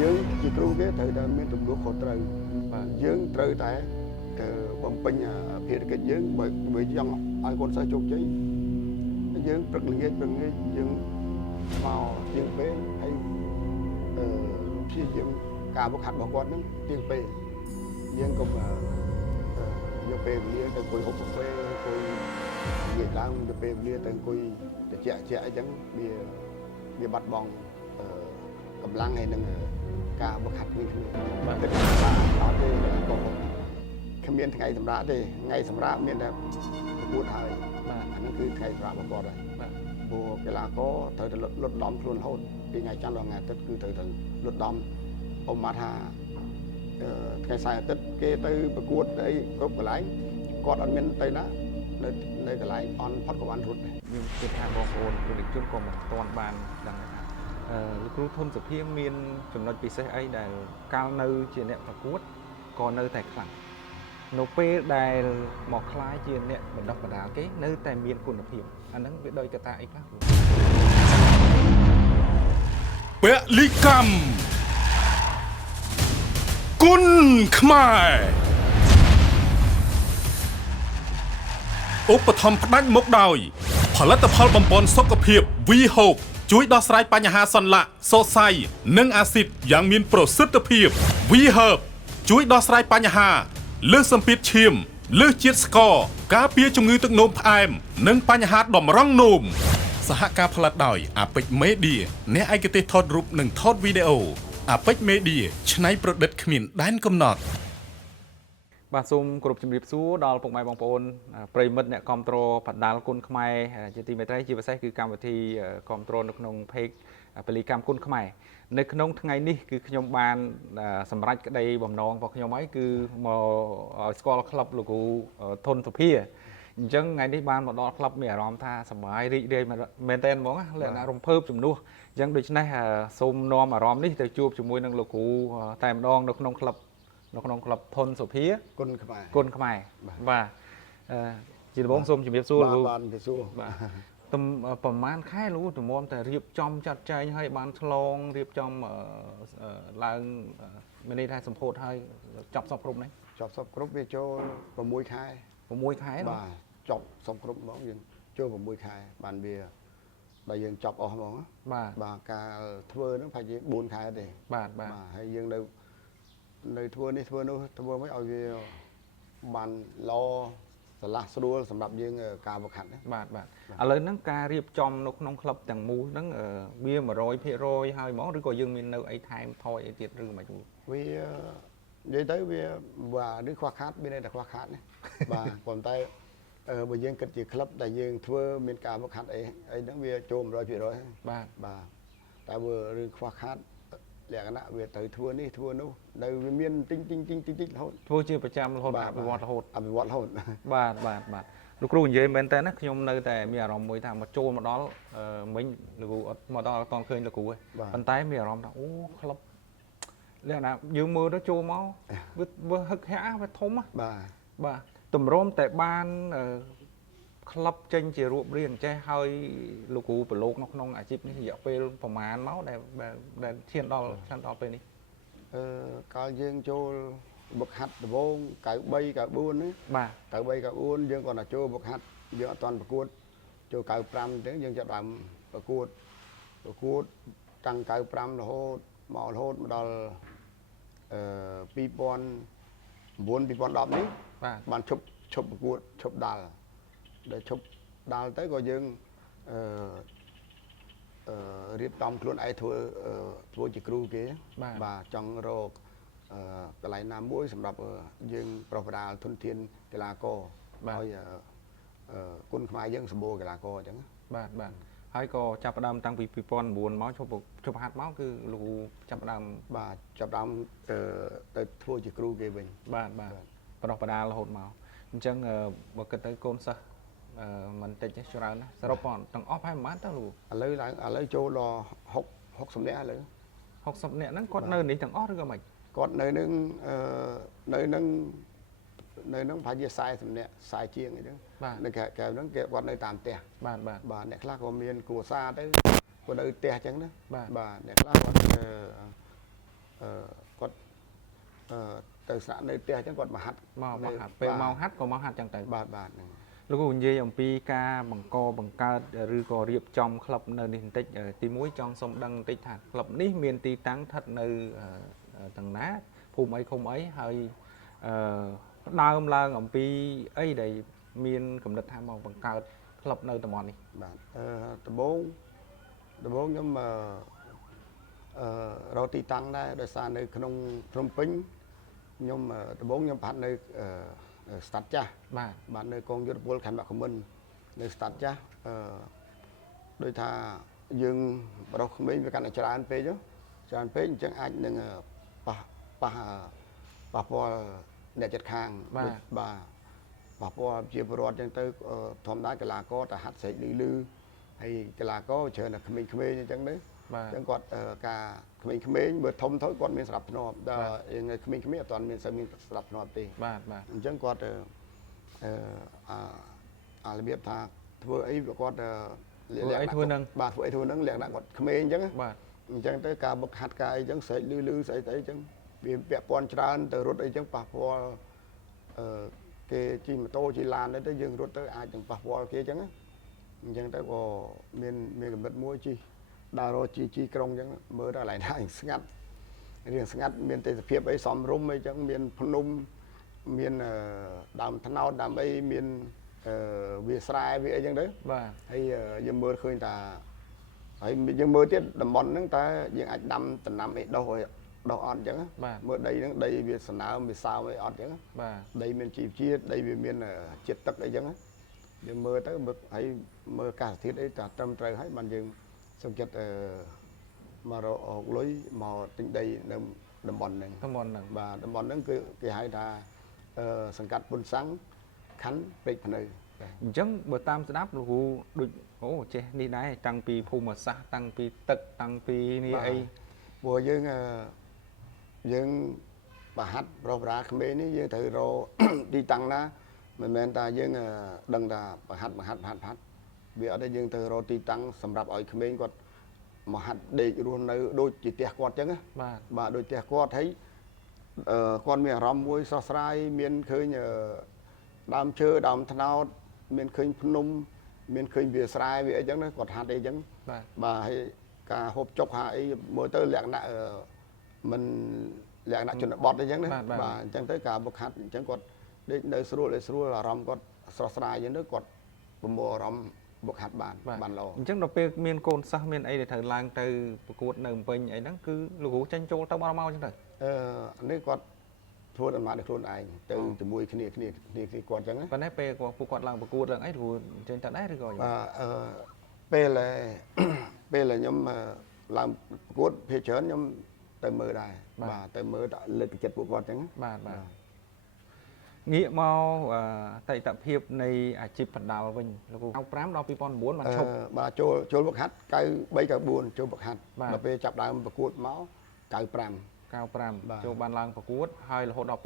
យើងជាគ្រូគេត្រូវតែមានទំនួលខុសត្រូវយើងត្រូវតែបំពេញភារកិច្ចយើងបើចង់ឲ្យកូនសិស្សជោគជ័យយើងព្រឹកល្ងាចយើងមកទៀងពេលហើយព្យាយាមការវឹកហាត់របស់គាត់ហ្នឹងទៀងពេលយើងកុំយកពេលវេលាទៅអង្គុយហូបកាហ្វេអង្គុយនិយាយឡើងទៅពេលវេលាទៅអង្គុយត្រជាក់អញ្ចឹងវាបាត់បង់កម្លាំងហើយនឹងការវឹកហាត់វិញគ្នាបាទតែអត់ទេក៏គ្មានថ្ងៃសម្រាប់ទេថ្ងៃសម្រាប់មានតែប្រកួតហើយបាទអានេះគឺថ្ងៃសម្រាប់របស់គាត់ហើយបាទព្រោះកីឡាករត្រូវតែលុតដំខ្លួនរហូតពីថ្ងៃច័ន្ទដល់ថ្ងៃអាទិត្យគឺត្រូវតែលុតដំអមថាថ្ងៃសៅរ៍អាទិត្យគេទៅប្រកួតអីគ្រប់កន្លែងគាត់អត់មានទៅណានៅកន្លែងអន់ផុតក៏បានរត់ដែរខ្ញុំគិតថាបងប្អូនពលជនក៏មិនទាន់បានដឹងថាលោកគ្រូធុនសុភាមានចំណុចពិសេសអីដែលកាលនៅជាអ្នកប្រកួតក៏នៅតែខ្លាំងនៅពេលដែលមកខ្លាយជាអ្នកបណ្ដុះបណ្ដាលគេនៅតែមានគុណភាពអាហ្នឹងវាដោយកត្តាអីខ្លះពលិកម្មគុណខ្មែរឧបត្ថម្ភផ្ដាច់មុខដោយផលិតផលបំពន់សុខភាព V Hope ជួយដោះស្រាយបញ្ហាសន្លាក់សរសៃនិងអាស៊ីតយ៉ាងមានប្រសិទ្ធភាព V Herb ជួយដោះស្រាយបញ្ហាលើសសម្ពាធឈាមលើសជាតិស្ករការពារជំងឺទឹកនោមផ្អែមនិងបញ្ហាតម្រង់នោមសហការផលិតដោយអាពេច Media អ្នកឯកទេសថតរូបនិងថតវីដេអូអាពេច Media ច្នៃប្រឌិតគ្មានដែនកំណត់បាទសូមគោរពជំរាបសួរដល់ពុកម៉ែបងប្អូនប្រិយមិត្តអ្នកគាំទ្របដាល់គុណខ្មែរជាទីមេត្រីជាពិសេសគឺកម្មវិធីគាំទ្រនៅក្នុង page ពលិកម្មគុណខ្មែរនៅក្នុងថ្ងៃនេះគឺខ្ញុំបានសម្រេចក្តីបំណងរបស់ខ្ញុំហើយគឺមកឲ្យស្គាល់ក្លឹបលោកគ្រូធុនសុភាអញ្ចឹងថ្ងៃនេះបានមកដល់ក្លឹបមានអារម្មណ៍ថាសប្បាយរីករាយមែនទែនហ្មងលក្ខណៈរំភើបជំនួសអញ្ចឹងដូច្នេះសូមនាំអារម្មណ៍នេះទៅជួបជាមួយនឹងលោកគ្រូតែម្ដងនៅក្នុងក្លឹបធុនសុភាគុណខ្មែរបាទជាដំបូងសូមជម្រាបសួរលោកបាទជម្រាបសួរបាទប្រហែលខែលោកទំមតែរៀបចំចាត់ចែងឲ្យបានឆ្លងរៀបចំឡើងមានន័យថាសម្ពោធឲ្យចប់សពគ្រប់នេះចប់សពគ្រប់វាចូល6ខែ6ខែបាទចប់សពគ្រប់ហ្មងយើងចូល6ខែបានវាដល់យើងចប់អស់ហ្មងបាទការធ្វើហ្នឹងប្រហែលជា4ខែទេបាទហើយយើងនៅធ្វើនេះធ្វើនោះធ្វើមិនឲ្យវាបានល្អស្រឡះស្រួលសម្រាប់យើងការវឹកហាត់បាទឥឡូវហ្នឹងការរៀបចំនៅក្នុងក្លឹបទាំងមូលហ្នឹងវា 100% ហើយហ្មងឬក៏យើងមាននៅអីថែមថយអីទៀតឬមិនវានិយាយទៅវាបាទឬខ្វះខាតមានតែខ្វះខាតណាបាទប៉ុន្តែបើយើងគិតជាក្លឹបដែលយើងធ្វើមានការវឹកហាត់អីហ្នឹងវាចូល 100% បាទតែបើរឿងខ្វះខាតលក្ខណៈវាត្រូវធ្វើនេះធ្វើនោះនៅវាមានទិញរហូតធ្វើជាប្រចាំរហូតអភិវឌ្ឍរហូតបាទលោកគ្រូនិយាយមែនតើណាខ្ញុំនៅតែមានអារម្មណ៍មួយថាមកចូលមកដល់មិញលោកគ្រូអត់មកដល់អត់តឃើញលោកគ្រូទេប៉ុន្តែមានអារម្មណ៍ថាអូក្លឹបលក្ខណៈយើងមើលទៅចូលមកវាហឹកហាក់វាធំបាទតម្រុំតែបានក្លឹបចេញជារូបរាងចេះហើយលោកគ្រូប្រឡូកនៅក្នុងអាជីពនេះរយៈពេលប្រហែលមកដែលឈានដល់ពេលនេះកាលយើងចូលវឹកហាត់ដំបូង93 94នេះបាទ93 94យើងគាត់ថាចូលវឹកហាត់យើងអត់ទាន់ប្រកួតចូល95ទៅយើងចាប់ដើមប្រកួតតាំង95រហូតមកដល់2009 2010នេះបានឈប់ប្រកួតឈប់ដាល់ដែលឈប់ដាល់ទៅក៏យើងរៀបចំខ្លួនឯងធ្វើជាគ្រូគេបាទចង់រកកន្លែងណាមួយសម្រាប់យើងប្រពដាលធនធានកីឡាករឲ្យគុណខ្មែរយើងសម្បូរកីឡាករអញ្ចឹងបាទហើយក៏ចាប់ផ្ដើមតាំងពី2009មកជប់ហាត់មកគឺលោកចាប់ផ្ដើមទៅធ្វើជាគ្រូគេវិញបាទប្រពដាលរហូតមកអញ្ចឹងបើគិតទៅកូនសិស្សមិនតិចទេច្រើនណាស់សរុបទាំងអស់ប្រហែលប៉ុន្មានតើលោកឥឡូវចូលដល់60នាក់ឥឡូវ60នាក់ហ្នឹងគាត់នៅនេះទាំងអស់ឬក៏មិនគាត់នៅនឹងប្រហែលជា40នាក់40ជាងអីហ្នឹងនៅកែហ្នឹងគេគាត់នៅតាមផ្ទះបាទអ្នកខ្លះក៏មានគ្រួសារទៅគាត់នៅផ្ទះអញ្ចឹងណាបាទអ្នកខ្លះគាត់ ទៅស្នាក់នៅផ្ទះអញ្ចឹងគាត់មកហាត់ មកហាត់ពេលមកហាត់ក៏មកហាត់ចឹងទៅ បាទហ្នឹង លោកគ្រូនិយាយអំពីការបង្កបង្កើតឬក៏រៀបចំក្លឹបនៅនេះបន្តិចទី1ចង់សុំដឹងបន្តិចថាក្លឹបនេះមានទីតាំងស្ថិតនៅទាំងណាភូមិអីឃុំអីហើយដើមឡើងអំពីអីដែលមានកំណត់ថាមកបង្កើតក្លឹបនៅតំបន់នេះ បាទដំបូងខ្ញុំរកទីតាំងដែរដោយសារនៅក្នុងភ្នំពេញខ្ញុំដំបូងខ្ញុំបាននៅស្តាត់ចាស់ បាទនៅកងយុទ្ធពលខេមរៈខមមិននៅស្តាត់ចាស់ដោយថាយើងបរិសុទ្ធក្មេងវាកាន់តែច្រើនពេកអញ្ចឹងអាចនឹងប៉ះពាល់អ្នកចិត្តខាងបាទប៉ះពាល់ជាពលរដ្ឋអញ្ចឹងទៅធម្មតាកីឡាករតែហាត់ស្រែកលឺហើយកីឡាករច្រើនតែក្មេងៗអញ្ចឹងទៅអញ្ចឹងគាត់ការក្មេងៗមើលធំទៅគាត់មានស្រាប់ធ្នាប់ដល់ក្មេងៗអត់ទាន់មានស្រាប់ធ្នាប់ទេបាទអញ្ចឹងគាត់របៀបថាធ្វើអីគាត់ធ្វើនឹងបាទធ្វើអីធ្វើនឹងលក្ខណៈគាត់ក្មេងអញ្ចឹងបាទអញ្ចឹងទៅការបុកហាត់ការអីអញ្ចឹងស្រែកលឺស្អីអញ្ចឹងវាពាក់ព័ន្ធច្រើនទៅរត់អីអញ្ចឹងប៉ះពាល់គេជិះម៉ូតូជិះឡានទៅយើងរត់ទៅអាចនឹងប៉ះពាល់គេអញ្ចឹងទៅក៏មានកំណត់មួយជិះដើររត់ជីក្រុងអញ្ចឹងមើលដល់កន្លែងណាស្ងាត់រៀងស្ងាត់មានទេសភាពអីសំរុំអីអញ្ចឹងមានភ្នំមានដើមថ្នោតដើមអីមានវាស្រែវាអីអញ្ចឹងទៅបាទហើយយើងមើលឃើញថាហើយយើងមើលទៀតតំបន់ហ្នឹងតើយើងអាចដាំដំណាំអីដុះអត់អញ្ចឹងមើលដីហ្នឹងដីវាសណើមវាសើមអីអត់អញ្ចឹងបាទដីមានជីវជាតិដីវាមានជាតិទឹកអីអញ្ចឹងយើងមើលទៅហើយមើលអាកាសធាតុអីតែត្រឹមត្រូវហើយបានយើងសុខចិត្តមករកលុយមកទិញដីនៅតំបន់ហ្នឹងបាទតំបន់ហ្នឹងគឺគេហៅថាសង្កាត់ពុនសាំងខណ្ឌព្រែកភ្នៅអញ្ចឹងបើតាមស្ដាប់លោកគ្រូដូចអូចេះនេះដែរតាំងពីភូមិសាស្ត្រតាំងពីទឹកតាំងពីនេះអីព្រោះយើងបហាត់ប្រុសប្រាក្មេងនេះយើងត្រូវរកទីតាំងណាមិនមែនថាយើងដឹងថាបហាត់វាអត់ទេយើងត្រូវរកទីតាំងសម្រាប់ឲ្យក្មេងគាត់មកហាត់ដេករស់នៅដូចជាផ្ទះគាត់អញ្ចឹងបាទដូចផ្ទះគាត់ហើយគាត់មានអារម្មណ៍មួយស្រស់ស្រាយមានឃើញដើមឈើដើមថ្នោតមានឃើញភ្នំមានឃើញវាស្រែវាអីចឹងណាគាត់ហាត់អីចឹងបាទហើយការហូបចុកហាអីមើលទៅលក្ខណៈមិនលក្ខណៈជនបទអីចឹងណាបាទអញ្ចឹងទៅការបុកហាត់អញ្ចឹងគាត់ដេកនៅស្រួលអារម្មណ៍គាត់ស្រស់ស្រាយអញ្ចឹងទៅគាត់ប្រមូលអារម្មណ៍បុកហាត់បានល្អអញ្ចឹងដល់ពេលមានកូនសិស្សមានអីដែលត្រូវឡើងទៅប្រកួតនៅភ្នំពេញអីហ្នឹងគឺលោកគ្រូចាញ់ចូលទៅមកអញ្ចឹងទៅនេះគាត់ធ្វើដំណើរដោយខ្លួនឯងទៅជាមួយគ្នាគាត់អញ្ចឹងប៉ុន្តែពេលពួកគាត់ឡើងប្រកួតឡើងអីគ្រូចេញទៅដែរឬក៏ពេលខ្ញុំឡើងប្រកួតភាគច្រើនខ្ញុំទៅមើលដែរបាទទៅមើលលើកទឹកចិត្តពួកគាត់អញ្ចឹងបាទងាកមកតៃតភាពនៃអាជីពបណ្ដាលវិញលោកគ្រូ95ដល់2009បានឈប់បាទចូលវឹកហាត់93 94ចូលវឹកហាត់ដល់ពេលចាប់ដើមប្រកួតមក95ចូលបានឡើងប្រកួតហើយរហូតដល់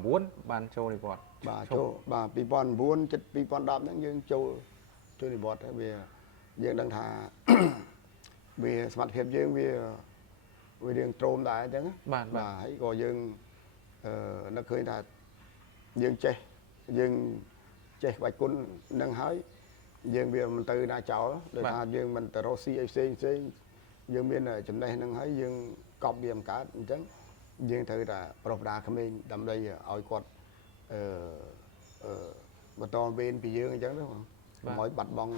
2009បានចូលនិវត្តន៍បាទចូលបាទ2009 ចិត្ត2010ហ្នឹងយើងចូលនិវត្តន៍វាយើងដឹងថាវាសមត្ថភាពយើងវារៀងទ្រោមដែរអញ្ចឹងបាទហើយក៏យើងនឹកឃើញថាយើងចេះក្បាច់គុណនឹងហើយយើងវាមិនទៅណាចោលដោយថាយើងមិនទៅរកស៊ីអីផ្សេងយើងមានចំណេះនឹងហើយយើងកប់វាមិនកើតអញ្ចឹងយើងត្រូវតែប្រុសប្រាក្មេងដើម្បីឲ្យគាត់បន្តវេនពីយើងអញ្ចឹងទៅបងឲ្យបាត់បង់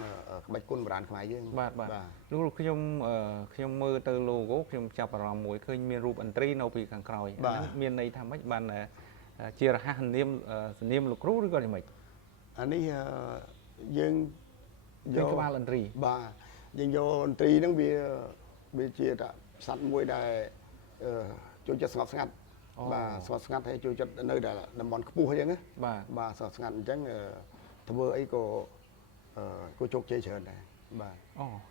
ក្បាច់គុណបុរាណខ្មែរយើងបាទលោកខ្ញុំមើលទៅឡូហ្គោខ្ញុំចាប់អារម្មណ៍មួយឃើញមានរូបអន្ត្រីនៅពីខាងក្រោយមានន័យថាម៉េចបានជារហ័សសនាមលោកគ្រូឬក៏យ៉ាងម៉េចអានេះយើងយកក្បាលអន្ត្រីបាទយើងយកអន្ត្រីហ្នឹងវាជាសត្វមួយដែលចូលចិត្តស្ងប់ស្ងាត់បាទស្ងប់ស្ងាត់ហើយចូលចិត្តនៅតែតំបន់ខ្ពស់អញ្ចឹងណាបាទស្ងប់ស្ងាត់អញ្ចឹងធ្វើអីក៏ជោគជ័យច្រើនដែរបាទ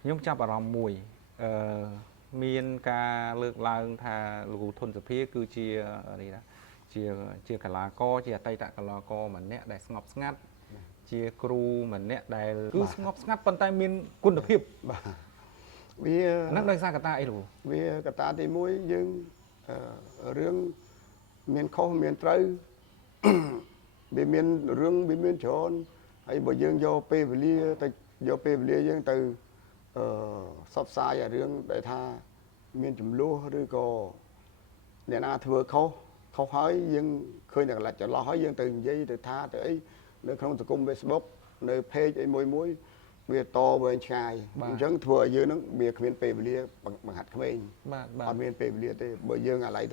ខ្ញុំចាប់អារម្មណ៍មួយមានការលើកឡើងថាលោកគ្រូធុនសុភាគឺជានេះណាជាកីឡាករជាអតីតកីឡាករម្នាក់ដែលស្ងប់ស្ងាត់ជាគ្រូម្នាក់ដែលគឺស្ងប់ស្ងាត់ប៉ុន្តែមានគុណភាពបាទវាហ្នឹងដោយសារកត្តាអីលោកវាកត្តាទី1យើងរឿង miền khó miền trời bị miền rương bị miền tròn hay bởi dương do pe về lia do pe về lia dương từ sắp sai ở rương đại tha miền chùm lúa rồi có để na thừa khâu hỏi dương khơi được là cho lo hỏi dương từ dây từ tha từ ấy nơi không từ cung Facebook nơi page ấy môi về to về chài chẳng thừa dưới nó biệt miền pe về lia bằng hạt khmer ở miền pe về lia thì bởi dương là lại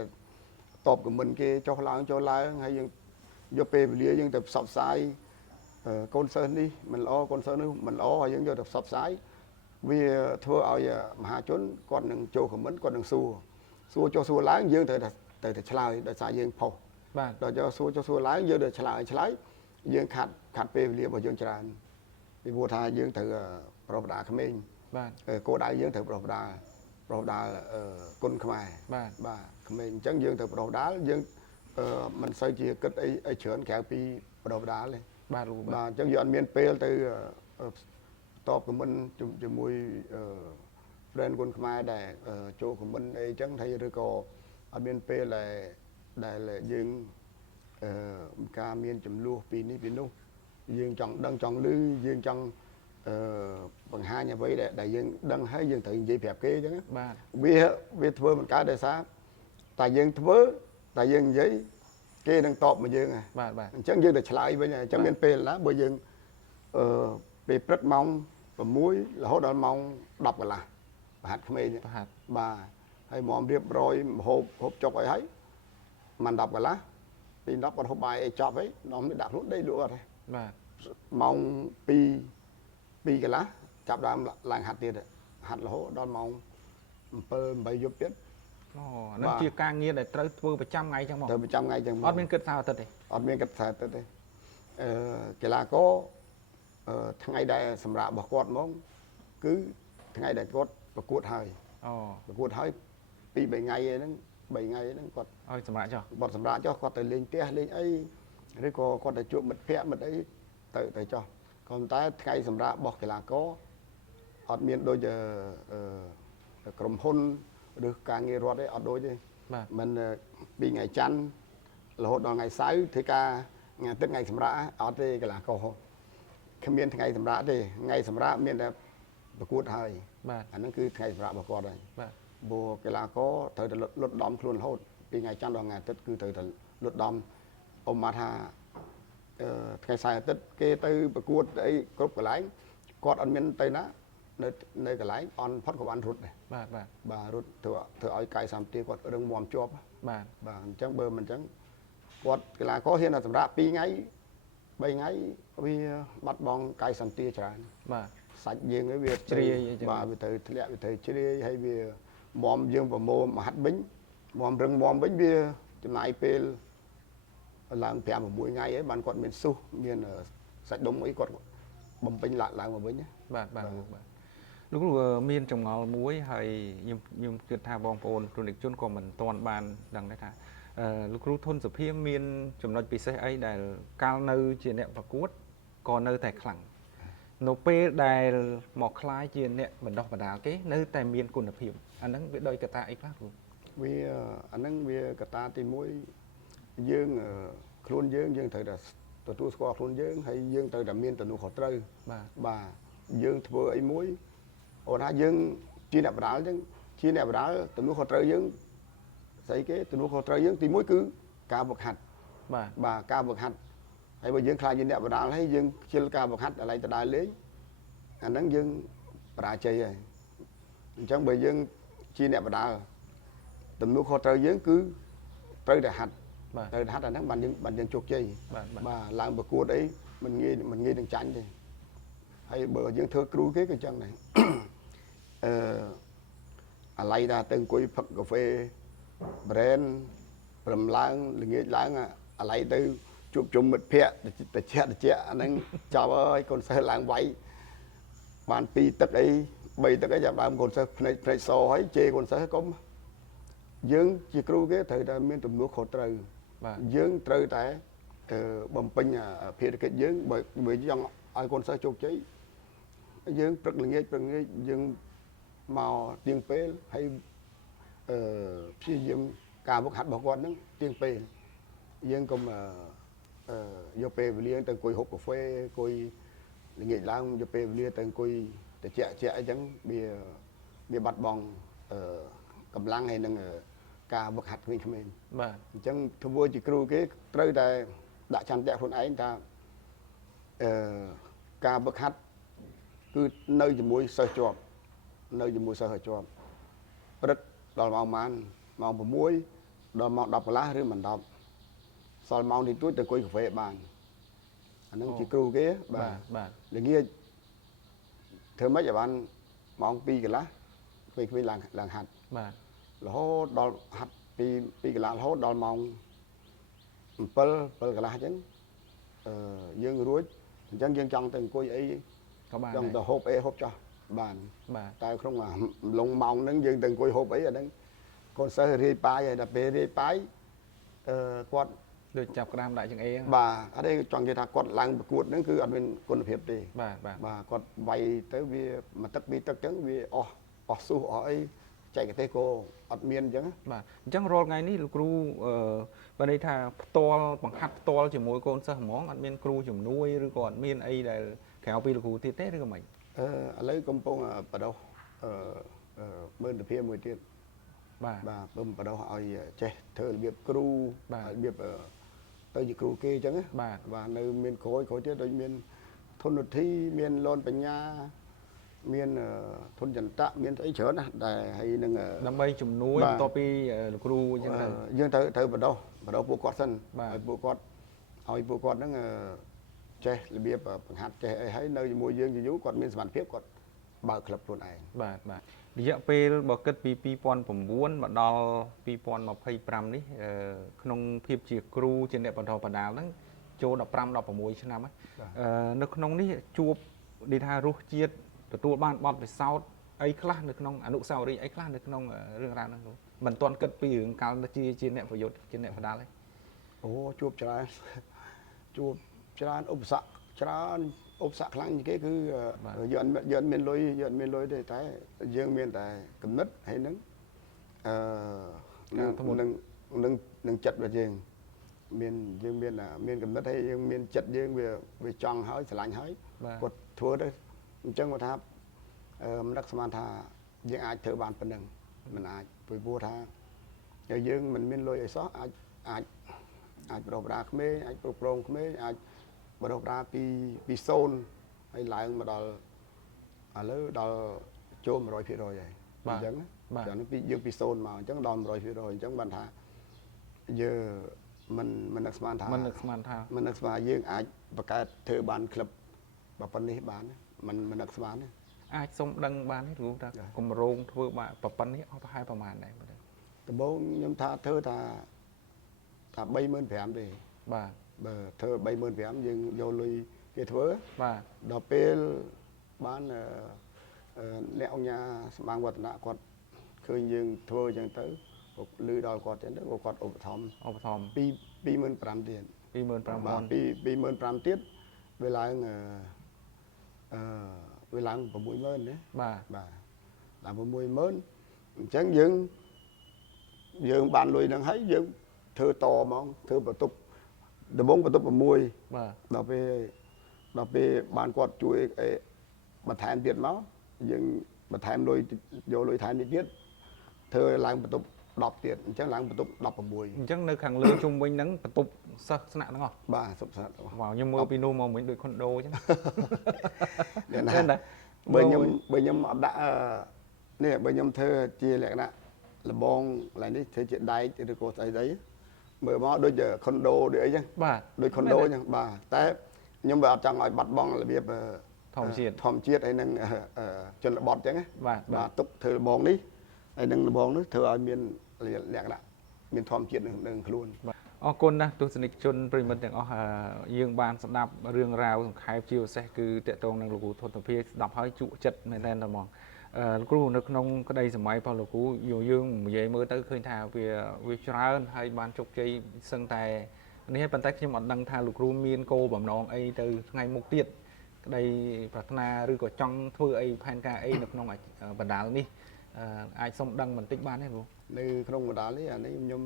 tọp của mình kia cho lá hay dương do pe về lia dương tập sập sai con sơn đi mình lo con sơn đi mình lo hay dương do tập sập sai vì thưa ở mà chốn còn đừng châu của mình còn đừng xua cho xua lái dương từ chলাই để xài dương phô rồi cho xua lái dương để chলাই dương khát pe về lia vào dương tràn thì vua thà dương từ pro đà khmer cô đại dương từ pro đà côn khmer bà khmer chẳng dương từ pro đá dương mình xây chia kết ấy chuyển kẹo pi pro đá lên bà chẳng dương miền pe từ top của mình chụp mùi friend côn khmer để chỗ của mình ấy chẳng thấy rồi có ở miền pe là dương ca miền chụp lúa pin nú dương chọn lư dương chọn bằng hai nhà vây đại dương đăng hay dương tự dây phẹp kế chứ vì thưa mình cả đời xa tại dương giấy kia đang top mà dương chẳng dương được lại bây giờ chẳng miền pe lá bây dương về rất mong và muối là hốt đó mong đọc là hạt khmer bà hay mỏm điệp rồi hộp chọc ấy ấy màn đọc là thì đọc còn hộp bài chọc ấy nó mới đặt luôn đây đũa rồi mong pi cái lá chọc đam làng hạt tiền hạt là hốt đó mong bày giúp biết nó chia càng nghiêng để tới vừa 100 ngày chẳng mong 100 ngày chẳng mong. Ở bên kết sao thật đấy. Ở bên kết sao thật đấy. Cái là có thằng ngày đại sầm rạ bọc quạt mong cứ thằng ngày đại quạt bọc quạt hơi. Bọc quạt hơi pi 7 ngày nó quạt. Ôi sầm rạ cho. Bọt sầm rạ cho quạt từ lên tia lên ấy rồi có để chuột mật phẹ mật ấy tự cho. Còn tại ngày sầm rạ bọc cái là có ở miền đôi giờ cầm hôn được càng nghe rót đấy ở đôi chứ mình bị ngày chăn là hốt đó ngày sáu thế ca ngày tức ngày sầm rạ ở đây cái là cầu khi miền ngày sầm rạ thì ngày sầm rạ miền là bậc cuột hơi anh nó cứ ngày sầm rạ bậc cuột đây bồ cái là có thời lột đom luôn hốt bị ngày chăn đó ngày tết cứ thời lột đom ông mà thà ngày sai tết kê từ bậc cuột đấy cướp cái lái cọt ăn miền tây ná nơi cái lái on phát của anh rút này bà rút thừa ở cái sắm tiền quạt ở đường mòn chóp bà chẳng bờ mình chẳng quạt cái là có hiện là sắm ra pi ngay 3 ngày vì bắt bong cái sắm tiền trả sạch riêng cái việc bà vì từ chơi hay vì mòm dương và mồm mà hắt bính mòm rừng mòm bính bia chừng này pe làm phèm một buổi ngày ấy bạn quạt miền su miền sạch đúng ấy quạt bầm bính lại một bính nhé lúc miền trồng ngò muối hay nhung kiệt tha bong pôn rồi được chôn của mình toàn bàn đằng đấy thà lúc thôn sập hiếm miền trồng nói bị say ấy để cao nơi chuyện nẹo và cuốt còn nơi tài khẳng nộp pe để mọc khai chuyện nẹo mình đọc và đá cái nơi tài miền cùng lập hiểm anh đang biết đôi cả ta ấy khác luôn vì anh đang vì cả ta thì mỗi dương khuôn dương thời là tụi tôi qua khuôn dương hay dương thời là miền tụi nó khó trơi bà dương vừa ấy muối ổn ha dương chi nạp đá chứ chi nạp đá tụi nó khó trơi dương thấy cái tụi nó khó trơi dương thì muối cứ cao bậc hạt bà cao bậc hạt hay bây dương khai chi nạp đá hay dương chi cao bậc hạt ở lại tụi đại lý anh đang dương đá chơi rồi chẳng bây dương chi nạp đá tụi nó khó trơi dương cứ trơi đại hạt là nó bằng dân chuột chơi mà làm bậc cua đấy mình nghe đừng tránh đi hay bờ dương thưa cứu cái chân này lấy ra từng quỹ phật cà phê brand làm lang nghề lang lấy từ chụp chụp mật phẹ để che anh ấy chào ơi con sẽ lang váy bàn pi tất ấy bay tất ấy giảm làm con sẽ phải so ấy chê con sẽ có dương chỉ cứu cái thời đại miền tùm nước khổ trời dương trời tại bầm pin phía cái dương bởi dân ai con sẽ chụp cháy dương rất là nghe dương màu tiền pê hay phi dương cả một hạt bảo quan đó tiền pê dương cũng vô pe liên từng cùi hộp cà phê cùi nghỉ lang vô pe liên từng cùi để chạy chẳng bị bắt bong cầm lăng hay nâng ca bậc hạt mình mình បាទ chẳng thua vua chỉ kêu cái tới đây đã chăn chạy con ấy ta ca bậc hạt cứ nơi chỉ mũi sơ chuột nơi chỉ mũi sơ chuột rất đòi màu man màu bờ mũi đòi màu đọc lá rồi mình đọc sau màu thì tôi từ quay cà phê bàn anh chỉ kêu cái បាទ bà បាទ để nghe thưa mấy giờ bạn màu pi cái lá vì làng hạt បាទ là hố đòi hạt pi cái lá hố đòi màu pel cái lá chứ dương ruồi chẳng dương trong từng quay ấy ក៏បាន trong ដែរ tờ hộp ấy hộp cho bàn បាទ tại không là lông màu nâng dương từng quay hộp ấy ở đây con sơ ri pai rồi đập ri pai quạt ដូចចាប់ក្តាមដាក់ចង្អេង bà ở đây chọn cái thằng quạt làng cuột nó cứ ở bên quân hiệp đi បាទបាទ bà quạt vay tới vì mà tất bi tất chứng vì su ấy chạy cái tay cô ở miền chứ បាទអញ្ចឹងរាល់ថ្ងៃនេះលោកគ្រូបើន័យថាផ្ទាល់បង្ហាត់ផ្ទាល់ជាមួយកូនសិស្សហ្មងអត់មានគ្រូជំនួយឬក៏អត់មានអីដែលក្រៅពីលោកគ្រូទៀតទេឬក៏មិន lấy công pông ở đâu bên tập phía mười tiền បាទ bà bơm vào đâu hỏi trẻ thơ biệp cru Bà. biệp tới chỉ cru kia chứ បាទ và nơi miền khối tiết đôi miền thôn nội thi miền lon bạch nha miền thôn dần tạ miền ấy chớn đại hay nâng ដើម្បីជំនួយ បាទ បន្ទាប់ពីលោកគ្រូអញ្ចឹងទៅ dương tới vào đâu bộ quạt sân Bà. bộ quạt hỏi bộ quạt nó trẻ biệp bằng hạt trẻ ấy nơi mùa dương chỉ quạt miền sản phép quạt bờ club luôn này បាទបាទរយៈពេលបើគិតពី2009មកដល់2025នេះក្នុងភាពជាគ្រូជាអ្នកបន្តបណ្ដាលហ្នឹងចូល15 16ឆ្នាំហើយនៅក្នុងនេះជួបនិយាយថារសជាតិទទួលបានបទពិសោធន៍អីខ្លះនៅក្នុងអនុស្សាវរីយ៍អីខ្លះនៅក្នុងរឿងរ៉ាវហ្នឹងមិនទាន់គិតពីរឿងកាលជាអ្នកប្រយុទ្ធជាអ្នកបណ្ដាលទេ ồ chuột tràn ốp sạ khăn như cái cứ dọn miền lối để thấy dương miền tại cầm nứt hay nứng nâng chật vào dương miền là miền cầm nứt hay dương miền chật dương về tròn hơi sải lạnh hơi quật thua đấy chân mà tháp đắc sman tha dương ai thợ bàn phần nâng mình ai với vua tha dương mình miền lối ấy xó ai bờ ra khmê ai bờ prong khmê ai bờ ra pi son hay lại mà đòi lỡ đòi chôm rồi phía rồi vậy chẳng chẳng nó pi son mà chẳng đòn rồi phía rồi chẳng bàn thà giờ mình đặc sman thà មិននឹកស្មានថា mình đặc sman dương ai và cái thợ bàn club và phần này bán mình đặc sman អាចសុំដឹងបានទេគ្រូថាគម្រោងធ្វើបាទប្រព័ន្ធនេះអស់ប្រហែលប្រហែលដែរបាទ từ bố nhóm tha thơ thà 35 đi បាទ bờ thơ 35 dương vô lui cái thơ បាទ ដល់ពេលបានអ្នកអង្គញាសម្បាំងវឌ្ឍនៈគាត់ឃើញយើងធ្វើអញ្ចឹងទៅលឺដល់គាត់អញ្ចឹងទៅគាត់ឧបត្ថម្ភ ឧបត្ថម្ភ 25,000 ទៀត 25,000 បាទ25,000ទៀតវាឡើង60,000ណា បាទ បាទដល់60,000អញ្ចឹងយើងបានលុយនឹងហើយយើងធ្វើតហ្មងធ្វើបន្ទប់ដំបងបន្ទប់6 បាទ ដល់ពេលបានគាត់ជួយបន្ថែមទៀតមកយើងបន្ថែមលុយយកលុយថែមទៀតធ្វើឡើងបន្ទប់10ទៀតអញ្ចឹងឡើងបន្ទប់16 អញ្ចឹងនៅខាងលើជុំវិញហ្នឹងបន្ទប់សិស្សស្នាក់ទាំងអស់ បាទសុខសាន្ត វ៉ាខ្ញុំមើលពីនោះមកវិញដូចខុនដូអញ្ចឹង អ្នកណា ឃើញតែ បើខ្ញុំអត់ដាក់នេះបើខ្ញុំធ្វើជាលក្ខណៈលបងឡើងនេះធ្វើជាដែកឬក៏ស្អីមើលមកដូចខុនដូដូចអីចឹង បាទ ដូចខុនដូអញ្ចឹងបាទតែខ្ញុំបើអត់ចង់ឲ្យបាត់បង់របៀប ធម្មជាតិ ធម្មជាតិហើយនឹងជនបទអញ្ចឹង បាទ បាទទុកធ្វើលបងនេះហើយនឹងលបងនេះធ្វើឲ្យមានលក្ខណៈមានធម្មជាតិនឹងខ្លួន អរគុណណាស់ទស្សនិកជនប្រិមិត្តទាំងអស់យើងបានស្ដាប់រឿងរ៉ាវសង្ខេបជាពិសេសគឺតកតងនឹងលោកគ្រូធនធានស្ដាប់ហើយជក់ចិត្តមែនតើហ្មងលោកគ្រូនៅក្នុងក្តីសម័យរបស់លោកគ្រូយើងនិយាយមើលទៅឃើញថាវាច្រើនហើយបានជោគជ័យសឹងតែនេះហើយប៉ុន្តែខ្ញុំអត់ដឹងថាលោកគ្រូមានគោលបំណងអីទៅថ្ងៃមុខទៀតក្តីប្រាថ្នាឬក៏ចង់ធ្វើអីផែនការអីនៅក្នុងបណ្ដាលនេះអាចសុំដឹងបន្តិចបានទេគ្រូ នៅក្នុងបណ្ដាលនេះអានេះខ្ញុំ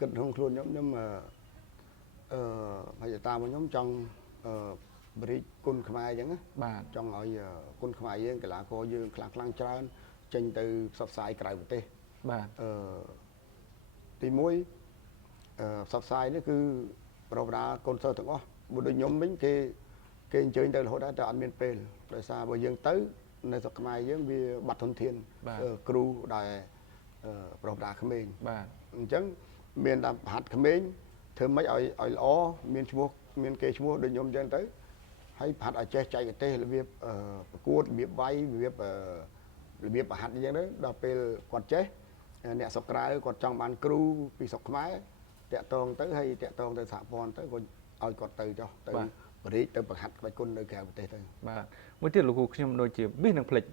គិតក្នុងខ្លួនខ្ញុំ ហើយតាមខ្ញុំចង់បរិយាគុណខ្មែរអញ្ចឹងណា បាទ ចង់ឲ្យគុណខ្មែរយើងកីឡាករយើងខ្លាំងច្រើនចេញទៅផ្សព្វផ្សាយក្រៅប្រទេស បាទ ទី1ផ្សព្វផ្សាយនេះគឺប្រវត្តិកូនសិស្សទាំងអស់បើដូចខ្ញុំវិញគេអញ្ជើញទៅរហូតដល់តែអត់មានពេលដោយសារបើយើងទៅនៅស្រុកខ្មែរយើងវាបាត់ធនធានគ្រូដែលប្រវត្តិក្មេង បាទ អញ្ចឹងមានតែប្រហាត់ក្មេងធ្វើម៉េចឲ្យល្អមានឈ្មោះមានគេឈ្មោះដូចខ្ញុំអញ្ចឹងទៅហើយប្រហាត់ឲ្យចេះចែកទេសរបៀបប្រកួតរបៀបវាយរបៀបប្រហាត់អញ្ចឹងទៅដល់ពេលគាត់ចេះអ្នកស្រុកក្រៅគាត់ចង់បានគ្រូពីស្រុកខ្មែរតាក់ទងទៅហើយតាក់ទងទៅសហព័ន្ធទៅគាត់ឲ្យគាត់ទៅចុះទៅបរិយាទៅប្រហាត់ក្បាច់គុណនៅក្រៅប្រទេសទៅ បាទមួយទៀតលោកគ្រូខ្ញុំដូចជាប៊ីសនឹងភ្លេច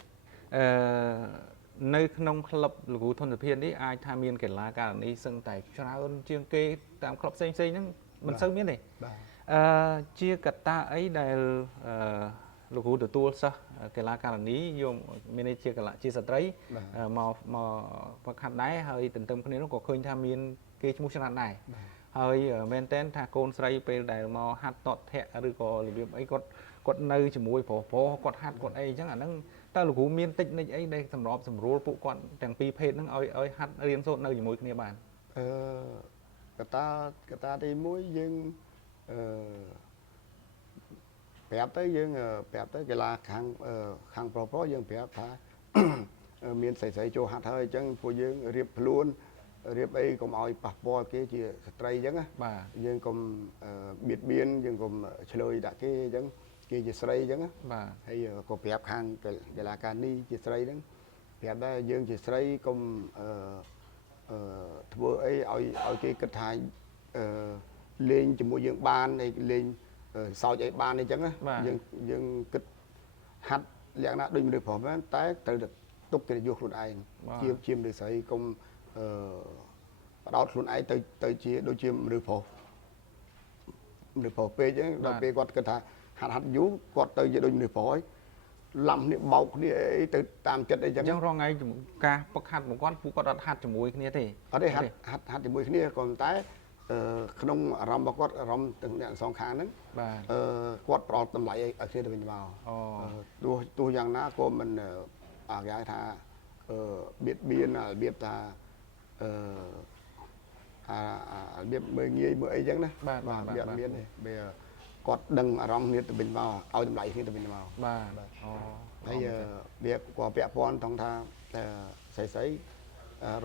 នៅក្នុងក្លឹបលោកគ្រូធនធានភាពនេះអាចថាមានកីឡាករនេះសឹងតែច្រើនជាងគេតាមក្លឹបផ្សេងៗហ្នឹងមិនសូវមានទេ បាទ ជាកត្តាអីដែលលោកគ្រូទទួលសិស្សកីឡាករនេះយកមានន័យជាស្ត្រីមកហ្វឹកហាត់ដែរហើយទន្ទឹមគ្នានោះក៏ឃើញថាមានគេឈ្មោះច្រើនដែរហើយមែនតើថាកូនស្រីពេលដែលមកហាត់តតធាក់ឬក៏របៀបអីគាត់នៅជាមួយប្រុសគាត់ហាត់គាត់អីអញ្ចឹងអាហ្នឹងតើលោកគ្រូមានតិចនិចអីដែលសម្របសម្រួលពួកគាត់ទាំងពីរភេទហ្នឹងឲ្យហាត់រៀនសូត្រនៅជាមួយគ្នាបាន កត្តាទី1យើងប្រាប់ទៅយើងប្រាប់ទៅកីឡាខាងប្រុសយើងប្រាប់ថា មានស្រីចូលហាត់ហើយអញ្ចឹងពួកយើងរៀបខ្លួនរៀបអីកុំឲ្យប៉ះពាល់គេជាស្ត្រីអញ្ចឹងណា បាទ យើងកុំបៀតបៀនយើងកុំឆ្លើយដាក់គេអញ្ចឹងគេជាស្រីអញ្ចឹងណា បាទ ហើយក៏ប្រាប់ខាងកីឡាករនេះជាស្រីហ្នឹងប្រាប់ដែរយើងជាស្រីកុំធ្វើអីឲ្យគេគិតថាលេងជាមួយយើងបានហើយលេងសើចអីបានអីចឹងណាយើងគិតហាត់លក្ខណៈដូចមនុស្សប្រុសមែនតែត្រូវតែទុកកិត្តិយសខ្លួនឯងជាមនុស្សស្រីកុំបដោតខ្លួនឯងទៅជាដូចជាមនុស្សប្រុសពេកចឹងដល់ពេលគាត់គិតថាហាត់យូរគាត់ទៅជាដូចមនុស្សប្រុសហើយឡំគ្នាបោកគ្នាអីទៅតាមចិត្តអីចឹង អញ្ចឹងរងថ្ងៃការពឹកហាត់មកគាត់ពួកគាត់អត់ហាត់ជាមួយគ្នាទេ អត់ទេហាត់ជាមួយគ្នាក៏តែក្នុងអារម្មណ៍របស់គាត់អារម្មណ៍ទាំងអ្នកសងខាងហ្នឹង បាទ គាត់ប្រោតតម្លៃឲ្យគ្នាទៅវិញមកទោះយ៉ាងណាក៏មិនគេហៅថាបៀតបៀនរបៀបថារបៀបមើលងាយមើលអីចឹងណាបាទវាអត់មានទេវាគាត់ដឹងអារម្មណ៍គ្នាទៅវិញមកឲ្យតម្លៃគ្នាទៅវិញមក បាទអូ ហើយវាក៏ពាក់ព័ន្ធថងថាស្រី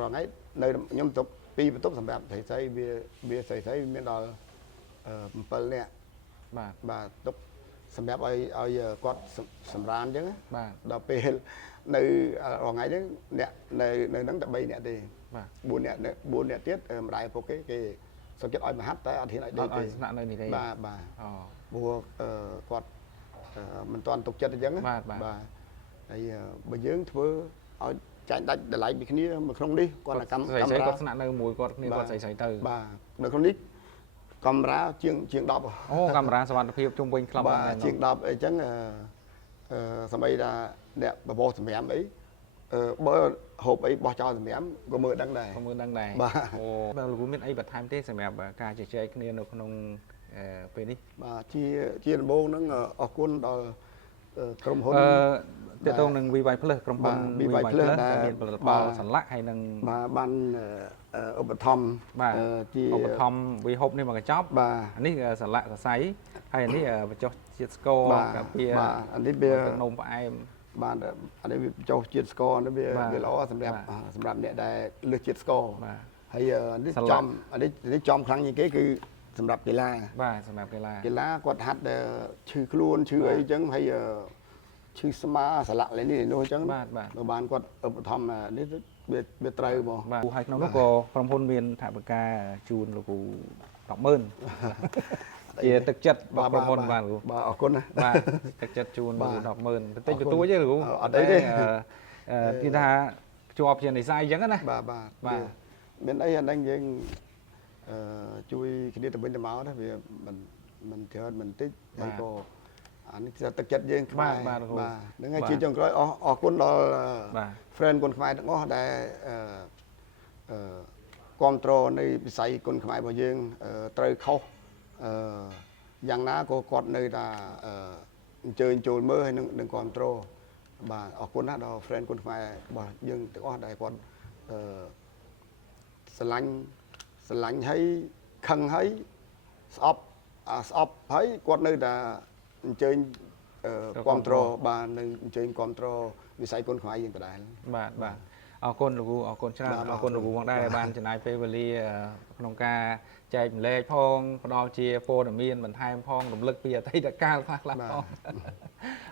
រងថ្ងៃនៅខ្ញុំទុក2បន្ទប់សម្រាប់ស្រីវាស្រីមានដល់7នាក់ បាទទុកសម្រាប់ឲ្យគាត់សម្រានអញ្ចឹង បាទ ដល់ពេលនៅរងថ្ងៃហ្នឹងអ្នកនៅហ្នឹងតែ3នាក់ទេ បាទ 4នាក់ទៀតម្ដាយឪពុកគេសុខចិត្តឲ្យមកហាត់តែអត់ហ៊ានឲ្យដេកទេ អត់ស្នាក់នៅនេះទេ បាទ អូ ព្រោះគាត់មិនទាន់ទុកចិត្តអញ្ចឹង បាទ ហើយបើយើងធ្វើឲ្យចាញ់ដាច់តម្លៃពីគ្នានៅក្នុងនេះគាត់កម្ម ស្រីគាត់ស្នាក់នៅមួយគាត់គ្នាគាត់ស្រីទៅ បាទនៅក្នុងនេះកាមេរ៉ាជាង10 អូកាមេរ៉ាសុវត្ថិភាពជុំវិញក្លឹប បាទជាង10អីចឹងសម្បីថាអ្នកបបោសម្រាប់អីបើហូបអីបោះចោលសម្រាប់ក៏មើលដឹងដែរ ក៏មើលដឹងដែរ បាទ អូបើលោកគ្រូមានអីបន្ថែមទេសម្រាប់ការជជែកគ្នានៅក្នុងពេលនេះ បាទជាដំបូងហ្នឹងអរគុណដល់ក្រុមហ៊ុន តើតើនឹង VY Plus ក្រុមហ៊ុន VY Plus ដែលមានផលិតផលសន្លាក់ហើយនឹង បាទបានឧបត្ថម្ភ បាទ ជា ឧបត្ថម្ភវាហូបនេះមកកញ្ចប់ បាទ អានេះសន្លាក់សរសៃហើយនេះបញ្ចុះជាតិស្ករ បាទ កាពី បាទអានេះវា នំផ្អែម បាទអានេះវាចុះជាតិស្ករនេះវា បាទ វាល្អសម្រាប់ បាទ សម្រាប់អ្នកដែលលើសជាតិស្ករ បាទ ហើយនេះ សន្លាក់ ចំអានេះចំខ្លាំងជាងគេគឺសម្រាប់កីឡា បាទសម្រាប់កីឡា កីឡាគាត់ហាត់ឈឺខ្លួនឈឺអីចឹងហើយឈឺស្មាសន្លាក់លេនេះនោះចឹង បាទបាទ បើបានគាត់ឧបត្ថម្ភនេះវាត្រូវហ្មង បាទហើយក្នុងនោះក៏ក្រុមហ៊ុនមានថវិកាជូនលោកគ្រូ 100000 ជាទឹកចិត្តរបស់ក្រុមហ៊ុនបាទគ្រូ បាទអរគុណណា បាទទឹកចិត្តជូន បាទ 100000បន្តិចបន្តួចទេលោកគ្រូ អត់អីទេ គេថាភ្ជាប់ជានិស័យអញ្ចឹងណា បាទ បាទ មានអីអាហ្នឹងយើងជួយគ្នាទៅវិញទៅមកណាវាមិនច្រើនមិនតិចហើយក៏អានេះគឺទឹកចិត្តយើងខ្មែរ បាទលោកគ្រូ បាទហ្នឹងហើយ បាទ ជាចុងក្រោយអរគុណដល់ បាទ friend គុនខ្មែរទាំងអស់ដែលគ្រប់គ្រងនៃវិស័យគុនខ្មែររបស់យើងត្រូវខុស យ៉ាងណាក៏គាត់នៅថាអញ្ជើញចូលមើលហើយនឹងគ្រប់ត្រូលបាទអរគុណណាស់ដល់ friend គុណខ្មែរបាទយើងទាំងអស់ដែលគាត់ស្រឡាញ់ហើយខឹងហើយស្អប់ហើយគាត់នៅតែអញ្ជើញគ្រប់ត្រូលបាទនឹងអញ្ជើញគ្រប់ត្រូលវិស័យគុណខ្មែរយើងដដែលបាទអរគុណលោកគ្រូអរគុណច្រើនអរគុណលោកគ្រូផងដែរដែលបានចំណាយពេលវេលាក្នុងការចែកម្លែកផងផ្ដល់ជាព័ត៌មានបន្ថែមផងរំលឹកពីអតីតកាលខ្លះផង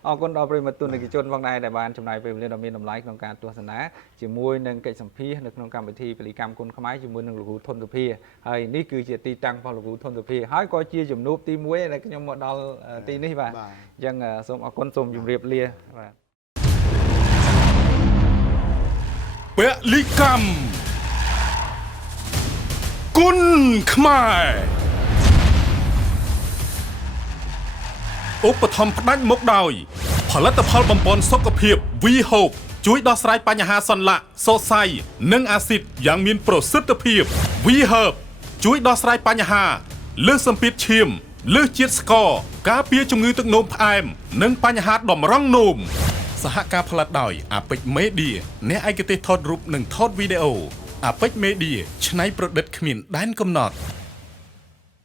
អរគុណដល់ប្រិយមិត្តទស្សនិកជនផងដែរដែលបានចំណាយពេលវេលាដ៏មានតម្លៃក្នុងការទស្សនាជាមួយនឹងកិច្ចសម្ភាសនៅក្នុងកម្មវិធីពលីកម្មគុណខ្មែរជាមួយនឹងលោកគ្រូធនសុភាហើយនេះគឺជាទីតាំងរបស់លោកគ្រូធនសុភាហើយក៏ជាជំនួបទី1ដែលខ្ញុំមកដល់ទីនេះបាទអញ្ចឹងសូមអរគុណសូមជម្រាបលាបាទពលីកម្មគុណខ្មែរឧបត្ថម្ភផ្ដាច់មុខដោយផលិតផលបំពេញសុខភាព V Hope ជួយដោះស្រាយបញ្ហាសន្លាក់សរសៃនិងអាស៊ីតយ៉ាងមានប្រសិទ្ធភាព V Herb ជួយដោះស្រាយបញ្ហាលើសសម្ពាធឈាមលើសជាតិស្ករការពារជំងឺទឹកនោមផ្អែមនិងបញ្ហាតម្រង់នោមសហការផលិតដោយអាពេច Media អ្នកឯកទេសថតរូបនិងថតវីដេអូអាពេច Media ច្នៃប្រឌិតគ្មានដែនកំណត់